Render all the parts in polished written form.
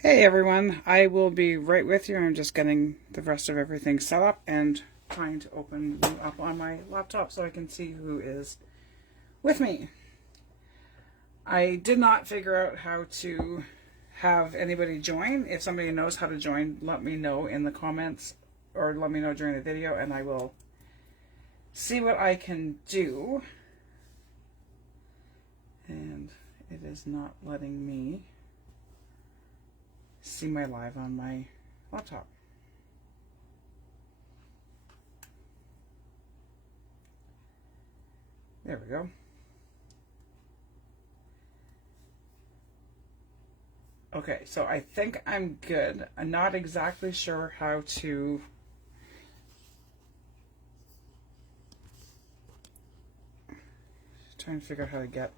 Hey everyone, I will be right with you. I'm just getting the rest of everything set up and trying to open them up on my laptop so I can see who is with me. I did not figure out how to have anybody join. If somebody knows how to join, let me know in the comments or let me know during the video and I will see what I can do. And it is not letting me see my live on my laptop. There we go. Okay, so I think I'm good. I'm not exactly sure how to trying to figure out how to get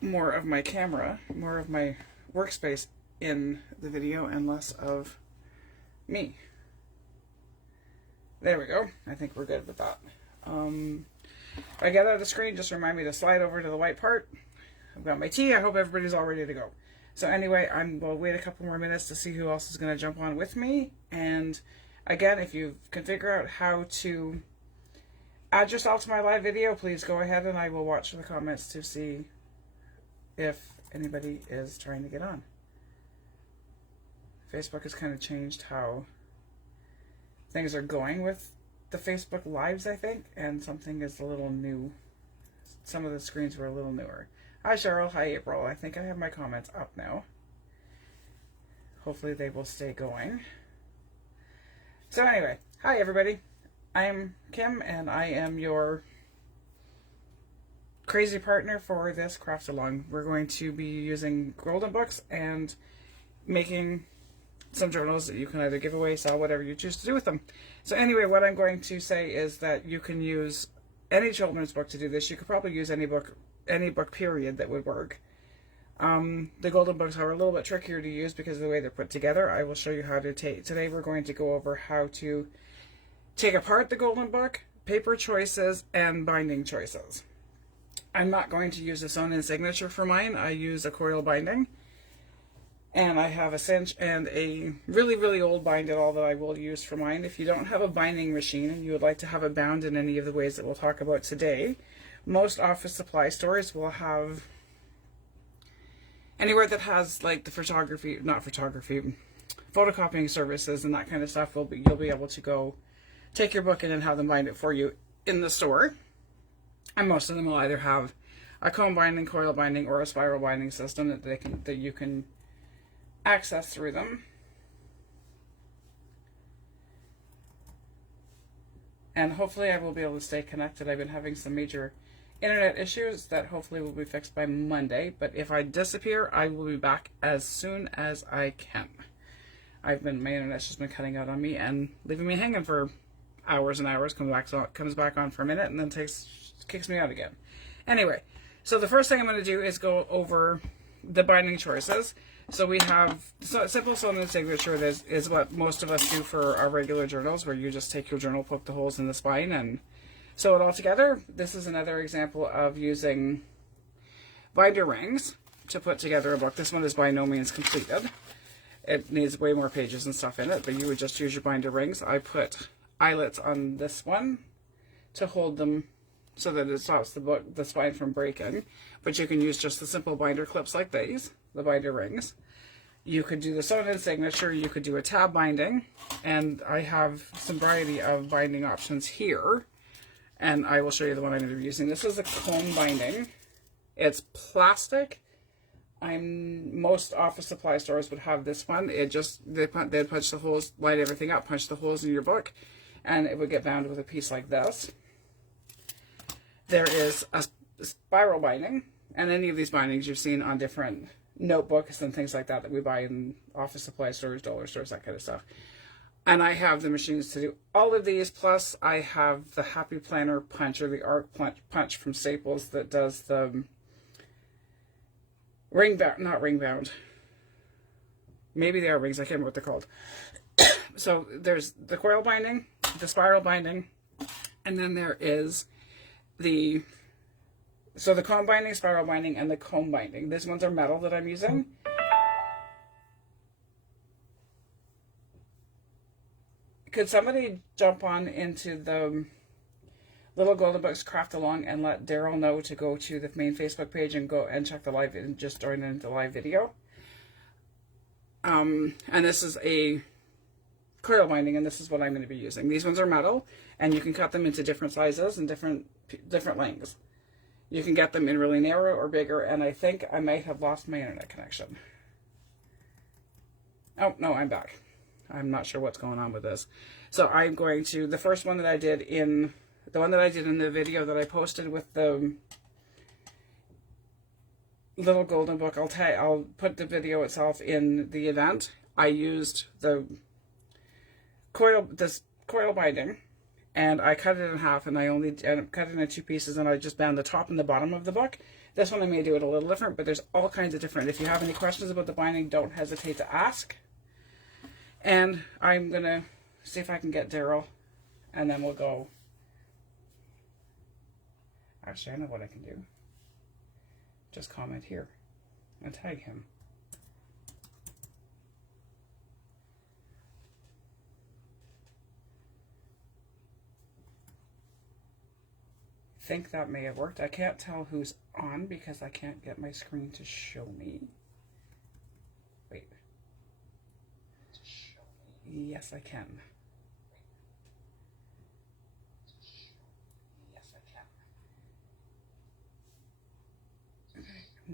more of my camera, more of my workspace in the video and less of me. There we go. I think we're good with that. If I get out of the screen, just remind me to slide over to the white part. I've got my tea. I hope everybody's all ready to go. So anyway, we'll wait a couple more minutes to see who else is going to jump on with me. And again, if you can figure out how to add yourself to my live video, please go ahead and I will watch the comments to see if anybody is trying to get on. Facebook has kind of changed how things are going with the Facebook Lives, I think, and something is a little new. Some of the screens were a little newer. Hi Cheryl, hi April. I think I have my comments up now. Hopefully they will stay going. So anyway, hi everybody. I'm Kim and I am your crazy partner for this craft along. We're going to be using golden books and making some journals that you can either give away, sell, whatever you choose to do with them. So anyway, what I'm going to say is that you can use any children's book to do this. You could probably use any book period that would work. The golden books are a little bit trickier to use because of the way they're put together. I will show you how to take. Today we're going to go over how to take apart the golden book, paper choices, and binding choices. I'm not going to use a sewn-in signature for mine. I use a coil binding. And I have a cinch and a really, really old bind it all that I will use for mine. If you don't have a binding machine and you would like to have it bound in any of the ways that we'll talk about today, most office supply stores will have anywhere that has like the photocopying services and that kind of stuff. You'll be able to go take your book in and have them bind it for you in the store. And most of them will either have a comb binding, coil binding, or a spiral binding system that you can access through them. And hopefully I will be able to stay connected. I've been having some major internet issues that hopefully will be fixed by Monday, but if I disappear, I will be back as soon as I can. My internet's just been cutting out on me and leaving me hanging for hours and hours, comes back on for a minute and then kicks me out again. Anyway, so the first thing I'm going to do is go over the binding choices. So we have simple sewn-in signature. Is what most of us do for our regular journals, where you just take your journal, poke the holes in the spine, and sew it all together. This is another example of using binder rings to put together a book. This one is by no means completed. It needs way more pages and stuff in it, but you would just use your binder rings. I put eyelets on this one to hold them so that it stops the spine from breaking. But you can use just the simple binder clips like these, the binder rings. You could do the sewn-in signature, you could do a tab binding, and I have some variety of binding options here, and I will show you the one I'm going to be using. This is a comb binding. It's plastic. Most office supply stores would have this one. They'd punch the holes, light everything up, punch the holes in your book, and it would get bound with a piece like this. There is a spiral binding, and any of these bindings you've seen on different notebooks and things like that we buy in office supply stores, dollar stores, that kind of stuff. And I have the machines to do all of these, plus I have the Happy Planner punch, or the Arc punch from Staples, that does the not ring bound. Maybe they are rings, I can't remember what they're called. So there's the coil binding, the spiral binding, and then there is the comb binding, spiral binding, and the comb binding. These ones are metal that I'm using. could somebody jump on into the Little Golden Books Craft Along and let Daryl know to go to the main Facebook page and go and check the live and just join into the live video. And this is a coil binding, and this is what I'm going to be using. These ones are metal, and you can cut them into different sizes and different lengths. You can get them in really narrow or bigger, and I think I might have lost my internet connection. Oh, no, I'm back. I'm not sure what's going on with this. So I'm going to, the first one that I did in, the one that I did in the video that I posted with the Little Golden Book, I'll put the video itself in the event. I used this coil binding, and I cut it in half, and I cut it into 2 pieces, and I just bound the top and the bottom of the book. This one I may do it a little different, but there's all kinds of different. If you have any questions about the binding, don't hesitate to ask. And I'm gonna see if I can get Daryl, and then we'll go. Actually, I know what I can do. Just comment here and tag him. I think that may have worked. I can't tell who's on because I can't get my screen to show me. Wait. Yes, I can. Yes, I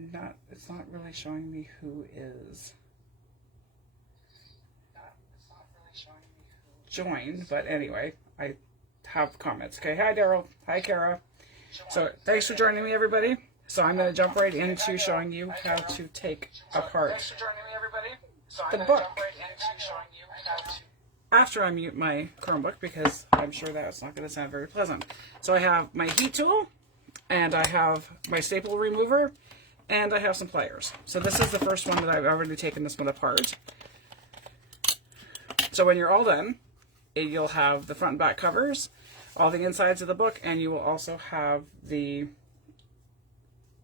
can. It's not really showing me who is. It's not really showing me who joined, but anyway, I have comments. Okay, hi Daryl. Hi Kara. So thanks for joining me, everybody. So I'm going to jump right into showing you how to take apart the book. After I mute my Chromebook, because I'm sure that's not going to sound very pleasant. So I have my heat tool, and I have my staple remover, and I have some pliers. So this is the first one that I've already taken this one apart. So when you're all done, you'll have the front and back covers, all the insides of the book, and you will also have the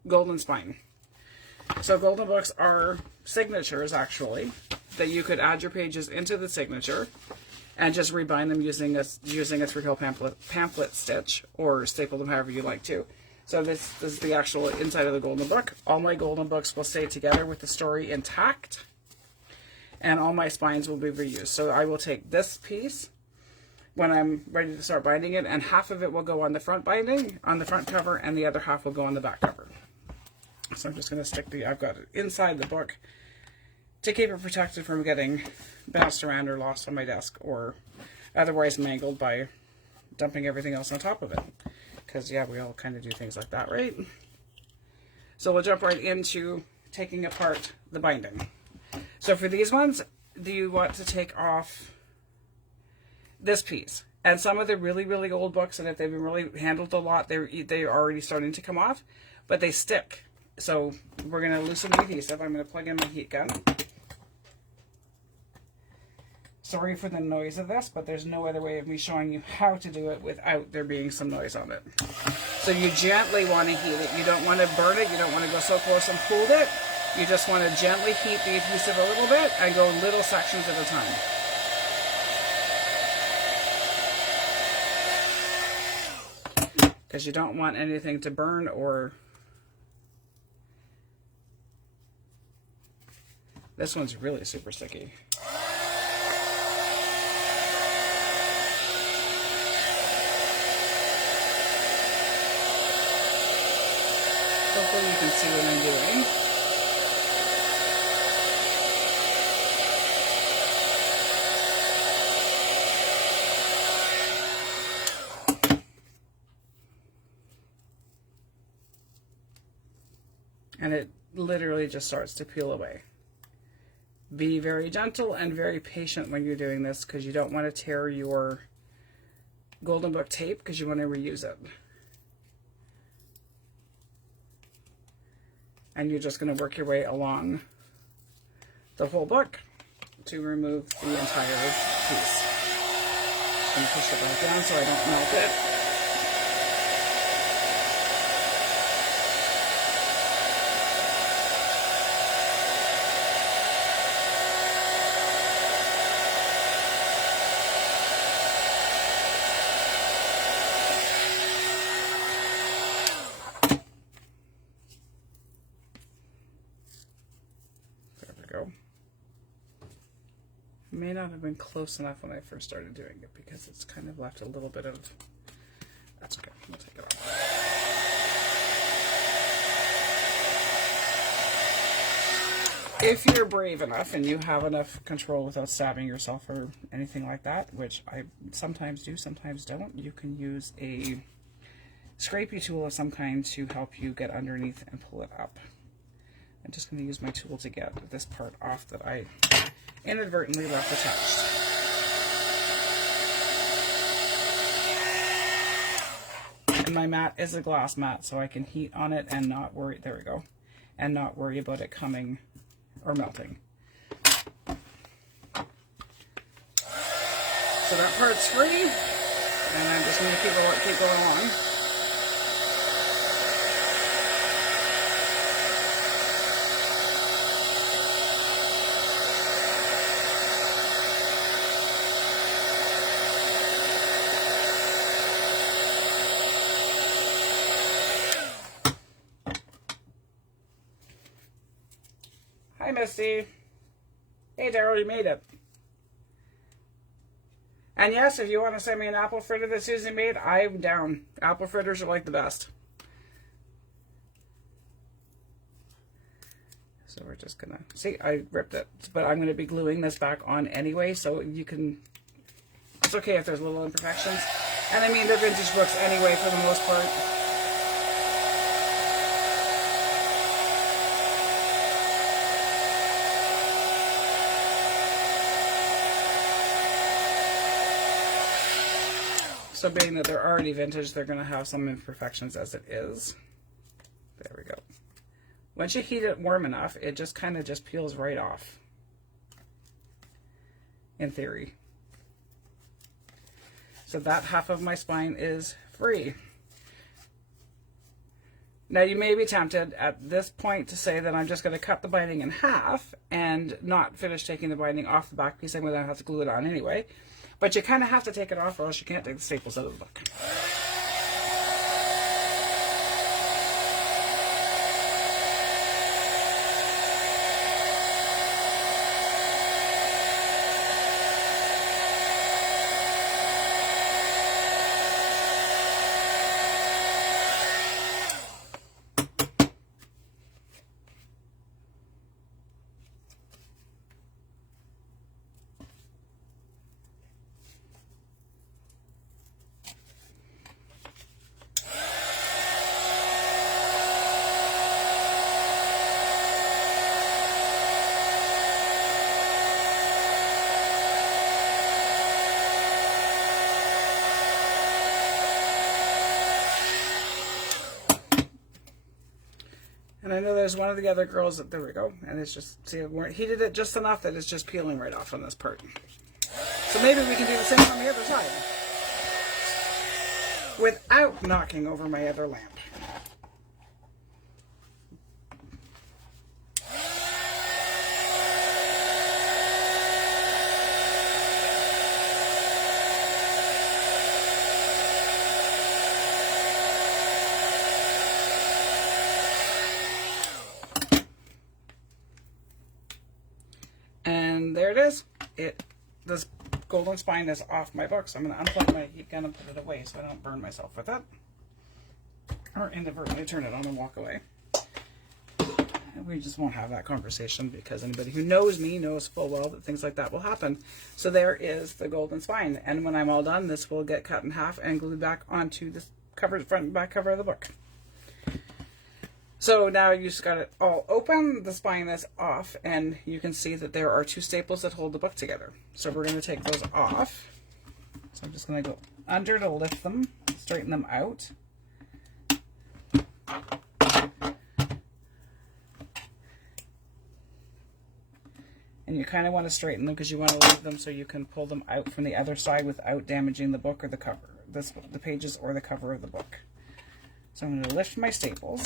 golden spine. So golden books are signatures, actually, that you could add your pages into the signature and just rebind them using a 3-hole pamphlet stitch, or staple them however you like to. So this is the actual inside of the golden book. All my golden books will stay together with the story intact, and all my spines will be reused. So I will take this piece when I'm ready to start binding it, and half of it will go on the front binding, on the front cover, and the other half will go on the back cover. So I'm just going to stick I've got it inside the book to keep it protected from getting bounced around or lost on my desk, or otherwise mangled by dumping everything else on top of it. Because, yeah, we all kind of do things like that, right? So we'll jump right into taking apart the binding. So for these ones, do you want to take off this piece? And some of the really, really old books, and if they've been really handled a lot, they're already starting to come off, but they stick. So we're going to loosen the adhesive. I'm going to plug in my heat gun. Sorry for the noise of this, but there's no other way of me showing you how to do it without there being some noise on it. So you gently want to heat it. You don't want to burn it. You don't want to go so close and hold it. You just want to gently heat the adhesive a little bit and go little sections at a time. Because you don't want anything to burn or... This one's really super sticky. Hopefully you can see what I'm doing. And it literally just starts to peel away. Be very gentle and very patient when you're doing this, because you don't want to tear your golden book tape, because you want to reuse it. And you're just going to work your way along the whole book to remove the entire piece. Just going to push it back down so I don't melt it. ago. May not have been close enough when I first started doing it because it's kind of left a little bit of, that's okay, we'll take it off. If you're brave enough and you have enough control without stabbing yourself or anything like that, which I sometimes do, sometimes don't, you can use a scrapey tool of some kind to help you get underneath and pull it up. I'm just going to use my tool to get this part off that I inadvertently left attached. And my mat is a glass mat, so I can heat on it and not worry, there we go, and not worry about it coming or melting. So that part's free, and I'm just going to keep going on. Hi, Misty. Hey, Daryl, you made it. And yes, if you want to send me an apple fritter that Susie made, I'm down. Apple fritters are like the best. So we're just gonna, see, I ripped it, but I'm gonna be gluing this back on anyway, so you can, it's okay if there's little imperfections. And I mean, they're vintage books anyway for the most part. So being that they're already vintage, they're going to have some imperfections as it is. There we go. Once you heat it warm enough, it just kind of just peels right off. In theory. So that half of my spine is free. Now you may be tempted at this point to say that I'm just going to cut the binding in half and not finish taking the binding off the back piece. I'm going to have to glue it on anyway. But you kind of have to take it off or else you can't take the staples out of the book. And I know there's one of the other girls that, there we go, and it's just, see, he did it just enough that it's just peeling right off on this part. So maybe we can do the same on the other side without knocking over my other lamp. And there it is. This golden spine is off my book, so I'm going to unplug my heat gun and put it away so I don't burn myself with it. Or inadvertently turn it on and walk away. And we just won't have that conversation because anybody who knows me knows full well that things like that will happen. So there is the golden spine. And when I'm all done, this will get cut in half and glued back onto the front and back cover of the book. So now you just got it all open, the spine is off, and you can see that there are two staples that hold the book together. So we're going to take those off. So I'm just going to go under to lift them, straighten them out. And you kind of want to straighten them because you want to leave them so you can pull them out from the other side without damaging the book or the cover, the pages or the cover of the book. So I'm going to lift my staples.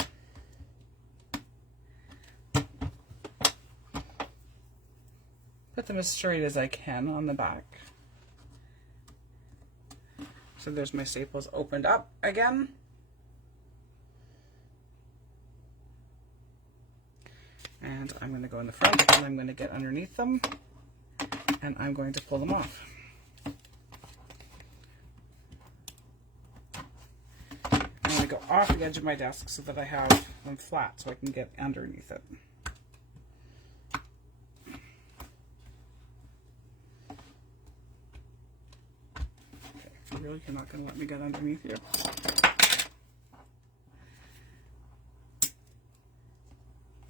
Put them as straight as I can on the back. So there's my staples opened up again. And I'm going to go in the front, and I'm going to get underneath them, and I'm going to pull them off. I'm going to go off the edge of my desk so that I have them flat so I can get underneath it. Okay, really, you're not going to let me get underneath you?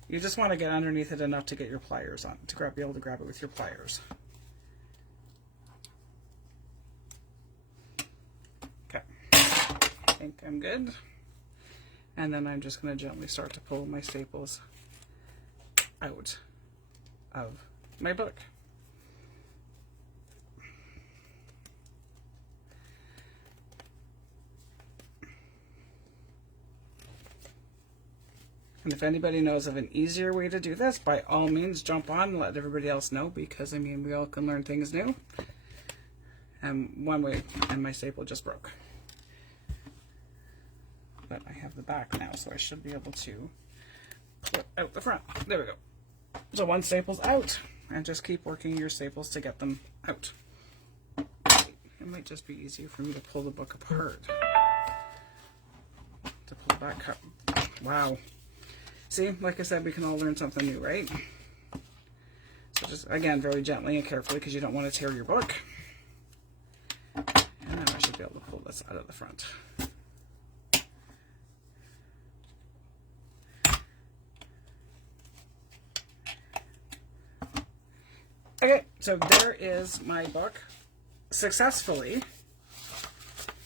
You just want to get underneath it enough to get your pliers on, to be able to grab it with your pliers. Okay, I think I'm good. And then I'm just going to gently start to pull my staples out of my book. And if anybody knows of an easier way to do this, by all means, jump on and let everybody else know, because, I mean, we all can learn things new. And one way, and my staple just broke. But I have the back now, so I should be able to pull it out the front. There we go. So one staple's out, and just keep working your staples to get them out. It might just be easier for me to pull the book apart. To pull the back cover. Wow. See, like I said, we can all learn something new, right? So just, again, very gently and carefully, because you don't want to tear your book. And then I should be able to pull this out of the front. Okay, so there is my book successfully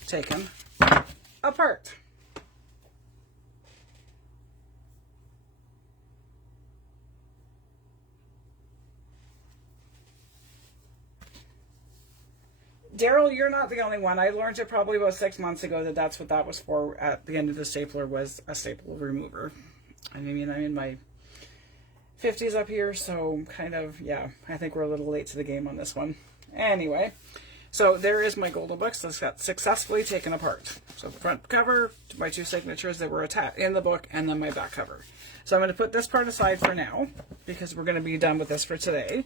taken apart. Daryl, you're not the only one. I learned it probably about 6 months ago that that's what that was for. At the end of the stapler was a staple remover. I mean, I'm in my 50s up here, so kind of, yeah, I think we're a little late to the game on this one. Anyway, so there is my Golden books that's got successfully taken apart. So the front cover, my 2 signatures that were attached in the book, and then my back cover. So I'm going to put this part aside for now, because we're going to be done with this for today.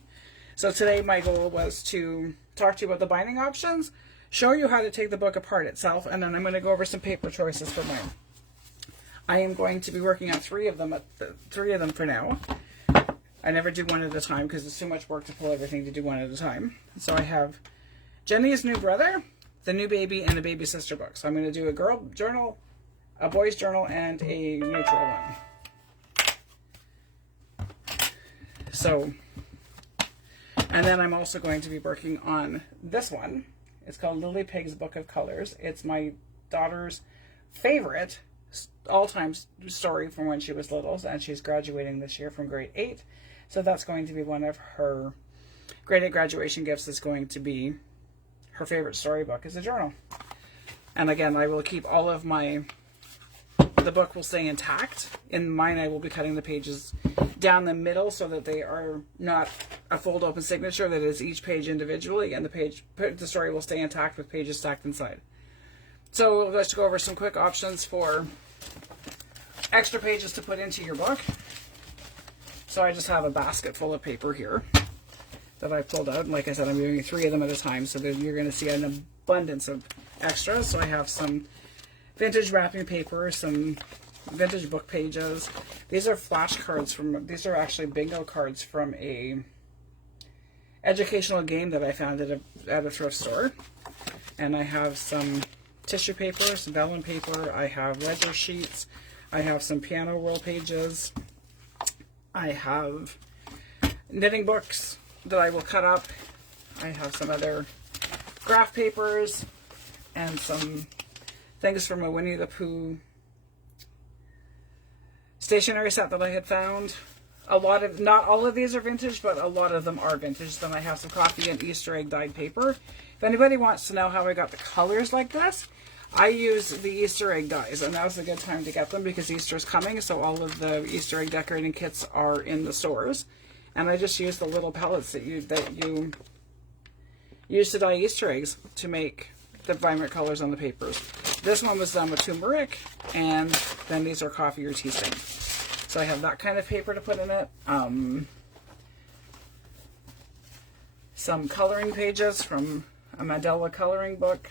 So today my goal was to talk to you about the binding options, show you how to take the book apart itself, and then I'm going to go over some paper choices for mine. I am going to be working on 3 of them, 3 of them for now. I never do one at a time because it's too much work to pull everything to do one at a time. So I have Jenny's New Brother, The New Baby, and the Baby Sister book. So I'm going to do a girl journal, a boy's journal, and a neutral one. So, and then I'm also going to be working on this one. It's called Lily Pig's Book of Colors. It's my daughter's favorite all-time story from when she was little, and she's graduating this year from grade 8. So that's going to be one of her grade 8 graduation gifts, is going to be her favorite storybook is a journal. And again, I will keep all of the book will stay intact. In mine, I will be cutting the pages down the middle so that they are not a fold open signature, that is each page individually, and the story will stay intact with pages stacked inside. So let's go over some quick options for extra pages to put into your book. So I just have a basket full of paper here that I pulled out. And like I said, I'm doing 3 of them at a time, so that you're going to see an abundance of extras. So I have some vintage wrapping paper, some vintage book pages. These are flashcards these are actually bingo cards from a educational game that I found at a thrift store. And I have some tissue paper, some vellum paper. I have ledger sheets. I have some piano roll pages. I have knitting books that I will cut up. I have some other graph papers and some things from a Winnie the Pooh stationery set that I had found. Not all of these are vintage, but a lot of them are vintage. Then I have some coffee and Easter egg dyed paper. If anybody wants to know how I got the colors like this, I use the Easter egg dyes, and now's a good time to get them because Easter's coming, so all of the Easter egg decorating kits are in the stores. And I just use the little pellets that you use to dye Easter eggs to make the vibrant colors on the papers. This one was done with turmeric, and then these are coffee or tea stains. So I have that kind of paper to put in it. Some coloring pages from a Mandela coloring book.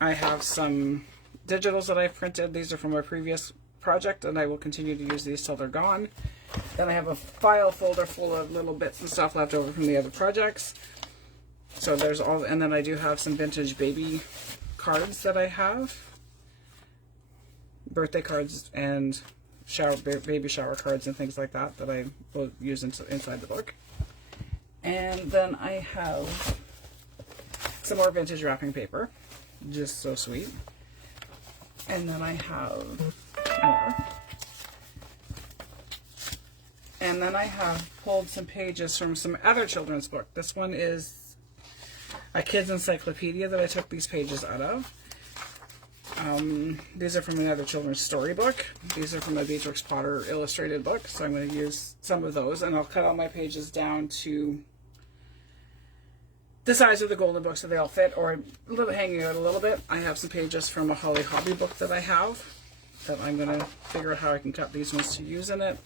I have some digitals that I've printed. These are from my previous project, and I will continue to use these till they're gone. Then I have a file folder full of little bits and stuff left over from the other projects. So there's all, and then I do have some vintage baby cards that I have. Birthday cards and baby shower cards and things like that that I will use inside the book. And then I have some more vintage wrapping paper. Just so sweet. And then I have more. And then I have pulled some pages from some other children's book. This one is a kid's encyclopedia that I took these pages out of. These are from another children's storybook. These are from a Beatrix Potter illustrated book, so I'm going to use some of those, and I'll cut all my pages down to the size of the golden book so they all fit, or a little hanging out a little bit. I have some pages from a Holly hobby book that I have that I'm going to figure out how I can cut these ones to use in it.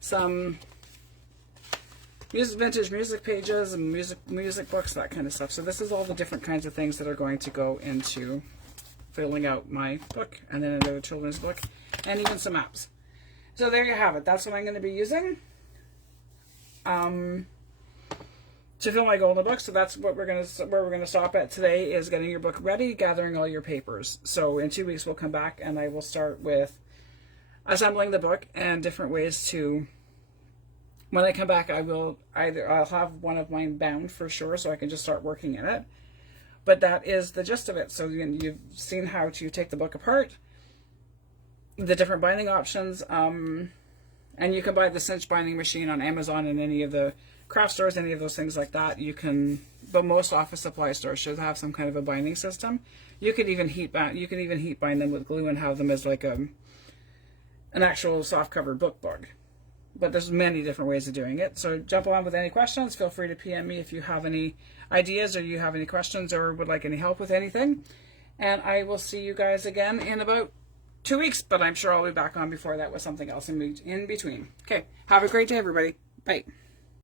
Some vintage music pages and music books, that kind of stuff. So this is all the different kinds of things that are going to go into filling out my book, and then another children's book, and even some maps. So there you have it. That's what I'm going to be using to fill my golden book. So that's what we're going to stop at today, is getting your book ready, gathering all your papers. So in 2 weeks we'll come back and I will start with assembling the book and different ways to, when I come back, I'll have one of mine bound for sure, so I can just start working in it. But that is the gist of it. So you've seen how to take the book apart, the different binding options, and you can buy the cinch binding machine on Amazon and any of the craft stores, any of those things like that. You can, but most office supply stores should have some kind of a binding system. You could even heat bind them with glue and have them as like an actual soft cover book. But there's many different ways of doing it. So jump on with any questions. Feel free to PM me if you have any ideas or you have any questions or would like any help with anything. And I will see you guys again in about 2 weeks, but I'm sure I'll be back on before that with something else in between. Okay, have a great day, everybody. Bye.